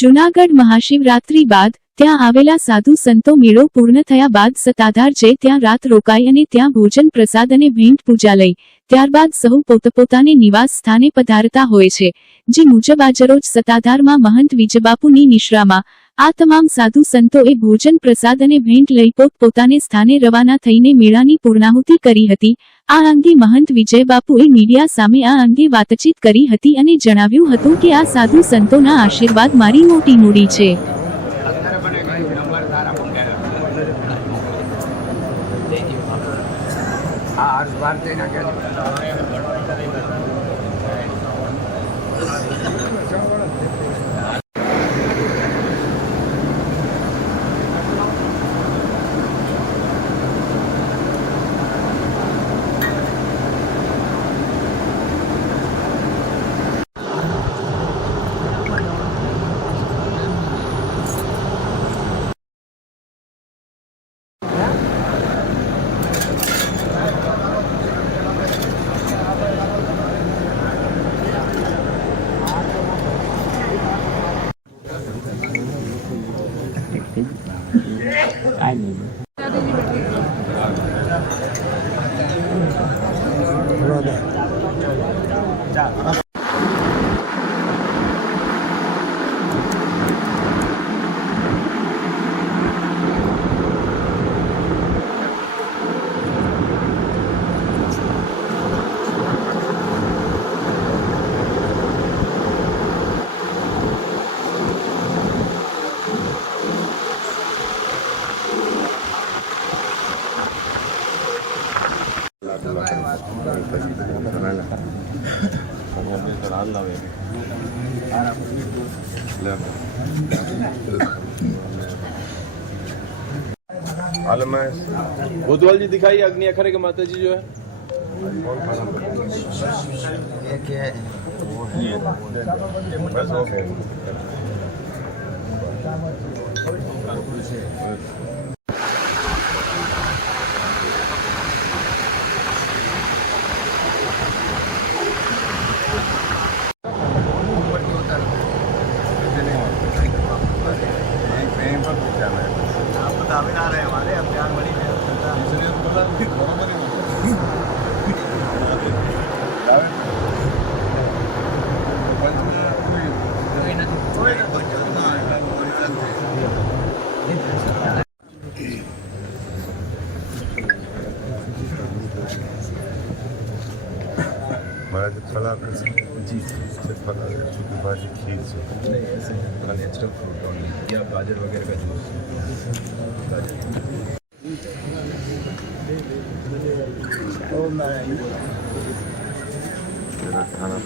જૂનાગઢ મહાશિવરાત્રી બાદ ત્યાં આવેલા સાધુ સંતો મેળો પૂર્ણ થયા બાદ સત્તાધાર જે ત્યાં રાત રોકાઈ અને ત્યાં ભોજન પ્રસાદ અને ભેંટ પૂજા લઈ ત્યારબાદ સહુ પોતપોતાને નિવાસ સ્થાને પધારતા હોય છે, જે મુજબ આજરોજ સત્તાધારમાં મહંત વિજયબાપુની નિશ્રામાં આ તમામ સાધુ સંતોએ ભોજન પ્રસાદ અને ભેંટ લઈ પોતપોતાને સ્થાને રવાના થઈને મેળાની પૂર્ણાહુતિ કરી હતી। આ અંગે મહંત વિજયબાપુએ મીડિયા સામે આ અંગે વાતચીત કરી હતી અને જણાવ્યું હતું કે આ સાધુ સંતોના આશીર્વાદ મારી મોટી મૂડી છે। हाल में गोदवाल जी दिखाइए अग्नि अखरे के माता जी जो है बस हो गए। महाराज फला जी फला सूखी भाजी खीर से नेचुरल फ्रूट या गाजर वगैरह का जूस खाना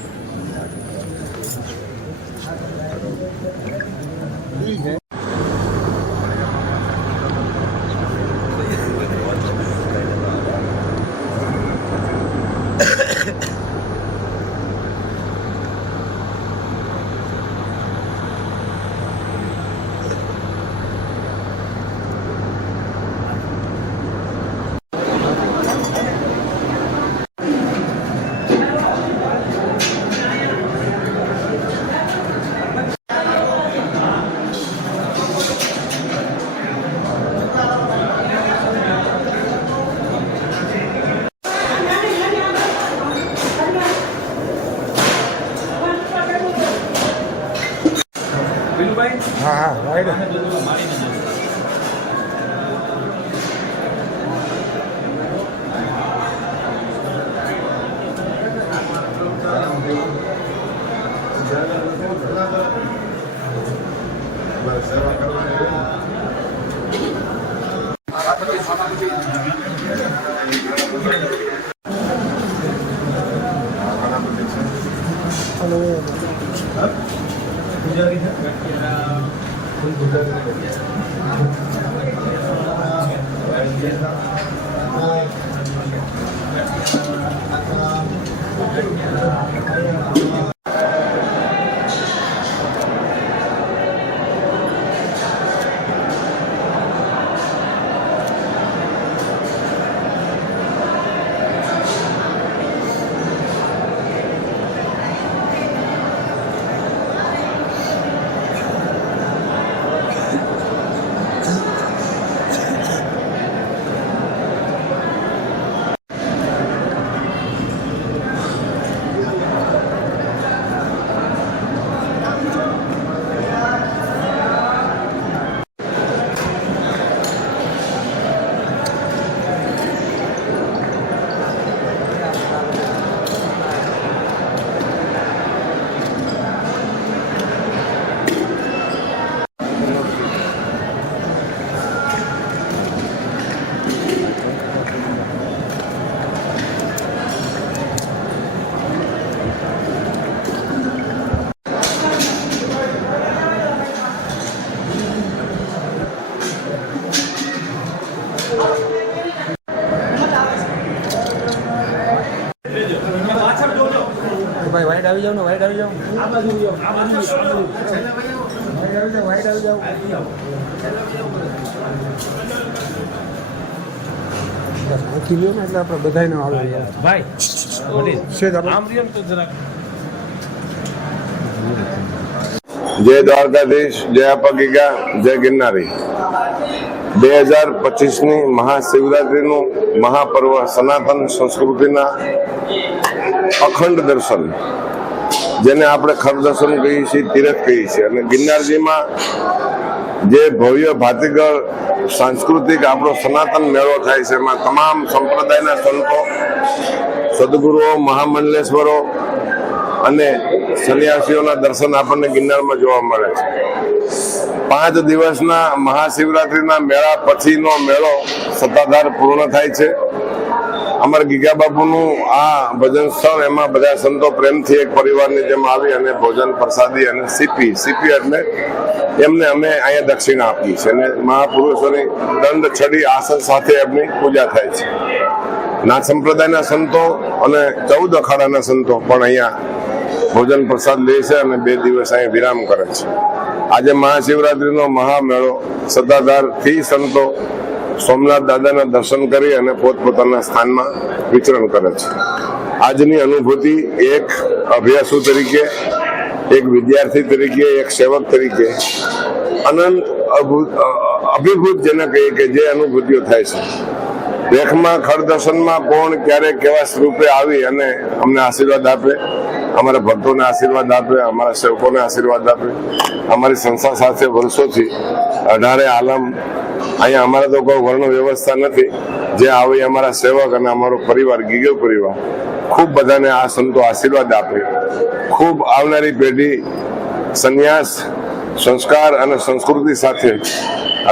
हाँ हाँ राइट ભાઈ વાઈટ આવી જાવ ને, વાઈટ આવી જાવ, વાઈટ આવી જાવ. આખી લ્યો ને એટલે આપણે બધાને આવે ભાઈ છે જ આપણે. આમ રહ્યો ને તો જરાક જય દ્વારકાધીશ, જય અપગીગા, જય ગિરનારી. 2025ની મહાશિવરાત્રિનું મહાપર્વ સનાતન સંસ્કૃતિના અખંડ દર્શન, જેને આપણે ખર દર્શન કહીએ છીએ, તીરથ કહીએ છીએ, અને ગિરનારજીમાં જે ભવ્ય ભાતીગળ સાંસ્કૃતિક આપણો સનાતન મેળો થાય છે, એમાં તમામ સંપ્રદાયના સંતો, સદગુરુઓ, મહામંડલેશ્વરો અને સંન્યાસીઓના દર્શન આપણને ગિરનારમાં જોવા મળે છે. 5 દિવસના મહાશિવરાત્રિના મેળા પછીનો મેળો સત્તાધાર પૂર્ણ થાય છે. અમારા ગીગા બાપુનું આ ભજન સ્થળ, એમાં બધા સંતો પ્રેમથી એક પરિવારની જેમ આવી અને ભોજન પ્રસાદી અને સીપી એટલે એમને અમે અહીંયા દક્ષિણા આપી છે, અને મહાપુરુષોની દંડ છડી આસન સાથે એમની પૂજા થાય છે. નાથ સંપ્રદાયના સંતો અને 14 અખાડાના સંતો પણ અહીંયા ભોજન પ્રસાદ લે છે અને 2 દિવસ અહીંયા વિરામ કરે છે. આજે મહાશિવરાત્રિનો મહામેળો સત્તાધારથી સંતો સોમનાથ દાદાના દર્શન કરી અને પોતપોતાના સ્થાનમાં વિચરણ કરે છે. આજની અનુભૂતિ એક અભ્યાસુ તરીકે, એક વિદ્યાર્થી તરીકે, એક સેવક તરીકે અનંત અભિભૂત જેને કહીએ કે જે અનુભૂતિઓ થાય છે. દેખમાં ખર દર્શનમાં કોણ ક્યારે કેવા સ્વરૂપે આવી અને અમને આશીર્વાદ આપે, અમારા ભક્તોને આશીર્વાદ આપે, અમારા સેવકોને આશીર્વાદ આપે. અમારી સંસ્થા સાથે વર્ષોથી 18 આલમ અહીંયા અમારા તો કોઈ વર્ણ વ્યવસ્થા નથી, જે આવી અમારા સેવક અને અમારો પરિવાર ગીગો પરિવાર ખૂબ બધાને આ સંતો આશીર્વાદ આપે. ખૂબ આવનારી પેઢી સંન્યાસ, સંસ્કાર અને સંસ્કૃતિ સાથે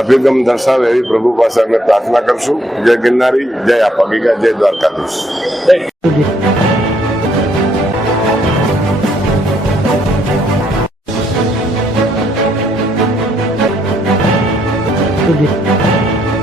અભિગમ દર્શાવે એવી પ્રભુ પાસે અમે પ્રાર્થના કરશું. જય ગિરનારી, જય અપગીગા, જય દ્વારકાધીશ.